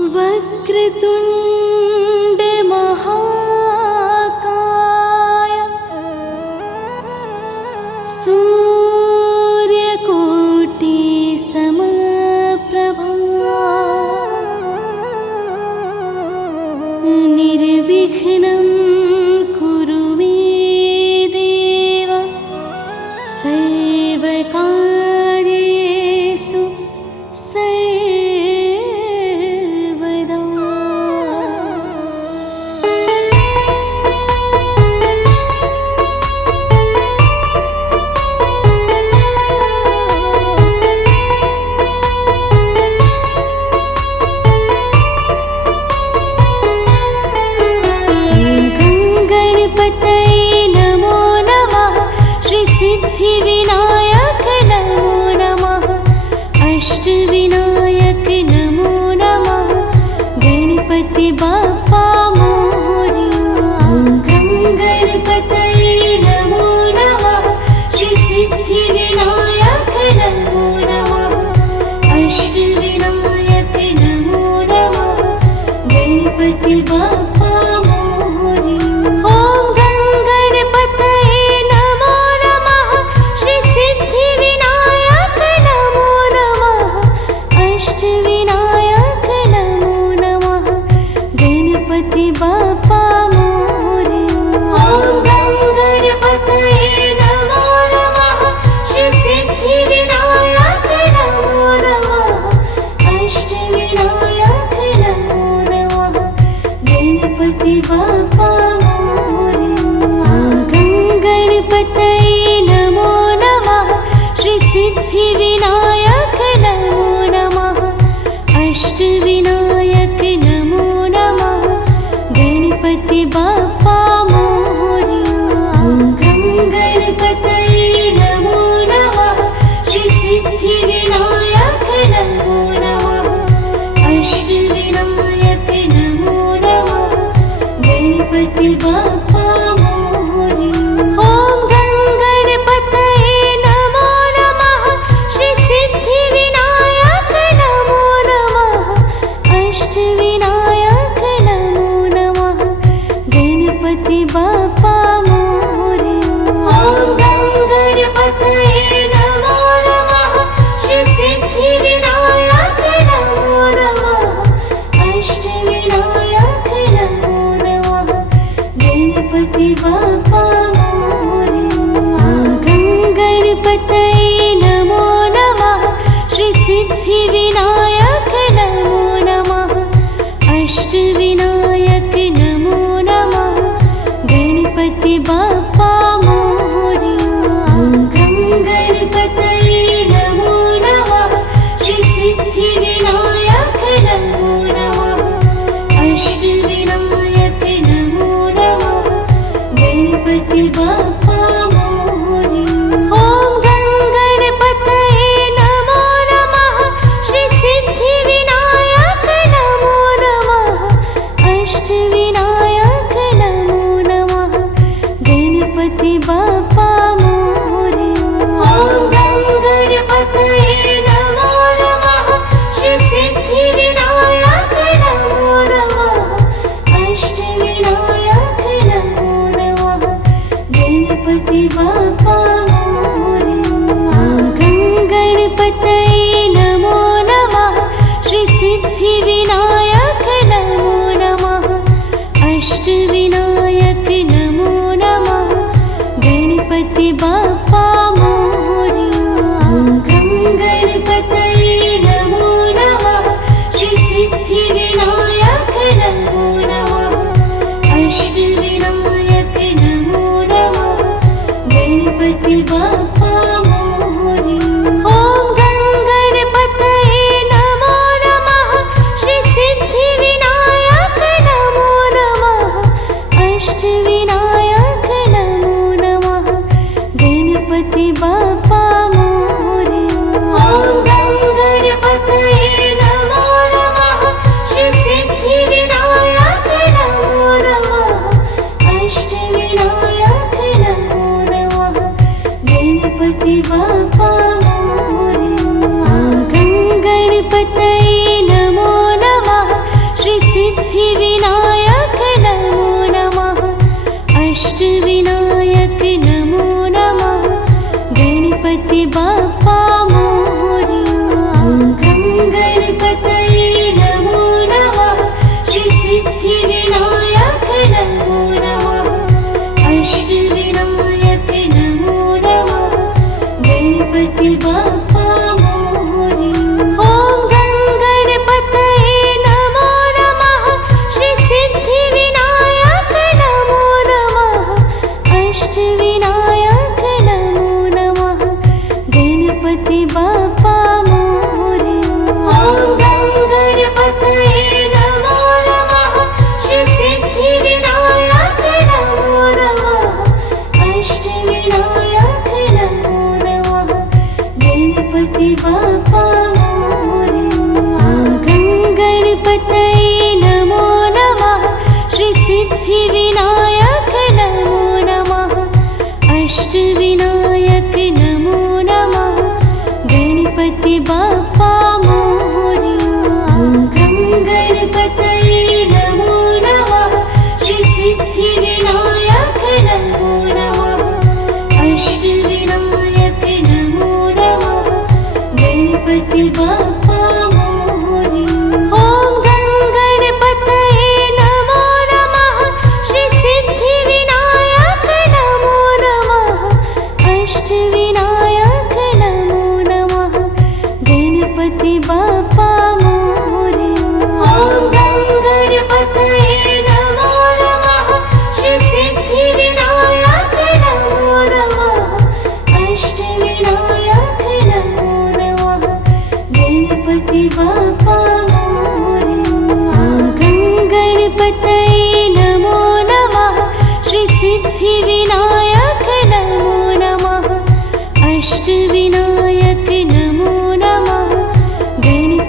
वक्रतुण्ड महाकाय सूर्यकोटि समप्रभा निर्विघ्नं कुरु मे देव सर्वकार्येषु सर्वदा। गणपतये नमो नमः। श्री सिद्धिविनायक नमो नमः। अष्टविनायक नमो नमः। गणपति बाप्पा मोरया। ॐ गणपतये नमो नमः। श्री सिद्धिविनायक नमो नमः। अष्टविनायक नमो नमः। गणपति बाप्पा गणपतये नमो नमः। श्री सिद्धिविनायक नमो नमः। अष्टविनायक नमो नमः। गणपति बाप्पा मोरया। ॐ गणपतये नमो नमः। श्री सिद्धिविनायक नमो नमः। अष्टविनायक नमो नमः। गणपति बाप्पा गणपतये नमो नमः। श्री सिद्धिविनायक नमो नमः। अष्टविनायक नमो नमः। गणपति बाप्पा मोरया। ॐ गणपतये नमो नमः। श्री सिद्धिविनायक नमो नमः। अष्टविनायक नमो नमः। गणपति बाप्पा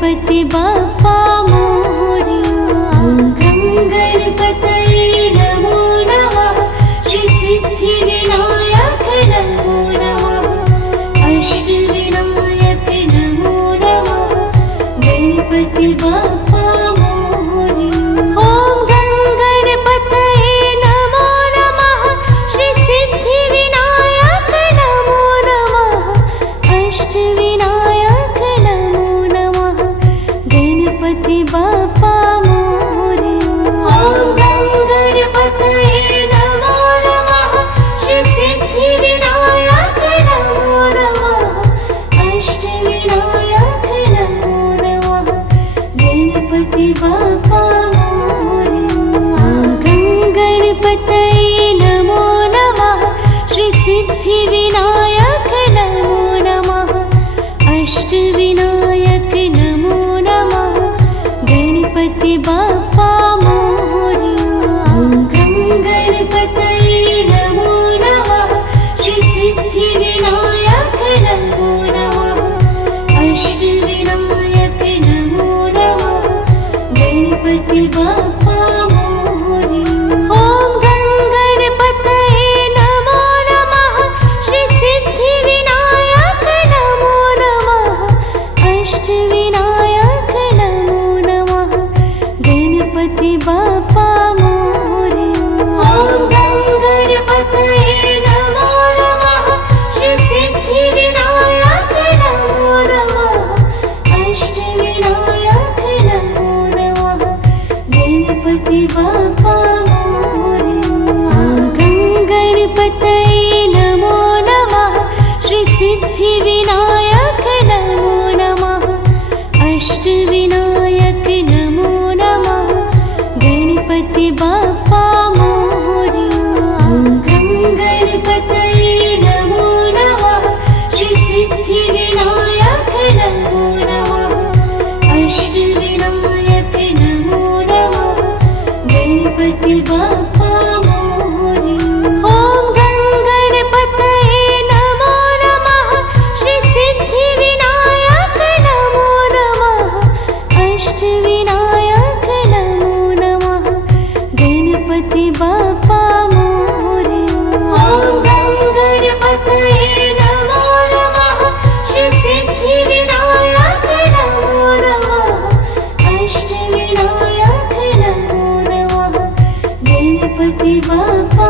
गणपति बाप्पा मोरया। ॐ गं गणपतये नमो नमः। श्री सिद्धिविनायक नमो नमः। अष्टविनायक नमो नमः। गणपति बाप्पा मोरया। ॐ गं गणपतये नमो नमः। श्री सिद्धिविनायक नमो नमः। अष्टविनायक नमो नमः। गणपति बाप्पा मोरया। ॐ गं गणपतये नमो नमः। श्री सिद्धिविनायक नमो नमः। अष्टविनायक नमो नमः। गणपति बाप्पा मोरया। ॐ गं गणपतये नमो नमः। श्री सिद्धिविनायक नमो नमः। अष्टविनायक नमो नमः। गणपति बाप्पा मोरया। ॐ गं गणपतये नमो नमः। श्री सिद्धिविनायक नमो नमः। अष्टविनायक नमो नमः। गणपति बाप्पा मोरया। ॐ गं गणपतये नमो नमः। श्री सिद्धिविनायक नमो नमः। अष्टविनायक नमो नमः। गणपति बाप्पा मोरया। ॐ गं गणपतये नमो नमः। श्री सिद्धिविनायक नमो नमः। अष्टविनायक नमो नमः। गणपति बाप्पा मोरया। ॐ गं गणपतये नमो नमः। श्री सिद्धिविनायक नमो नमः। अष्टविनायक नमो नमः। गणपति बाप्पा मोरया। ॐ गं गणपतये नमो नमः। श्री सिद्धिविनायक नमो नमः। अष्टविनायक नमो नमः। गणपति बाप्पा मोरया। ॐ गं गणपतये नमो नमः। श्री सिद्धिविनायक नमो नमः। अष्टविनायक नमो नमः। गणपति बाप्पा मोरया। ॐ गं गणपतये नमो नमः। श्री सिद्धिविनायक नमो नमः। अष्टविनायक नमो नमः। गणपति बाप्पा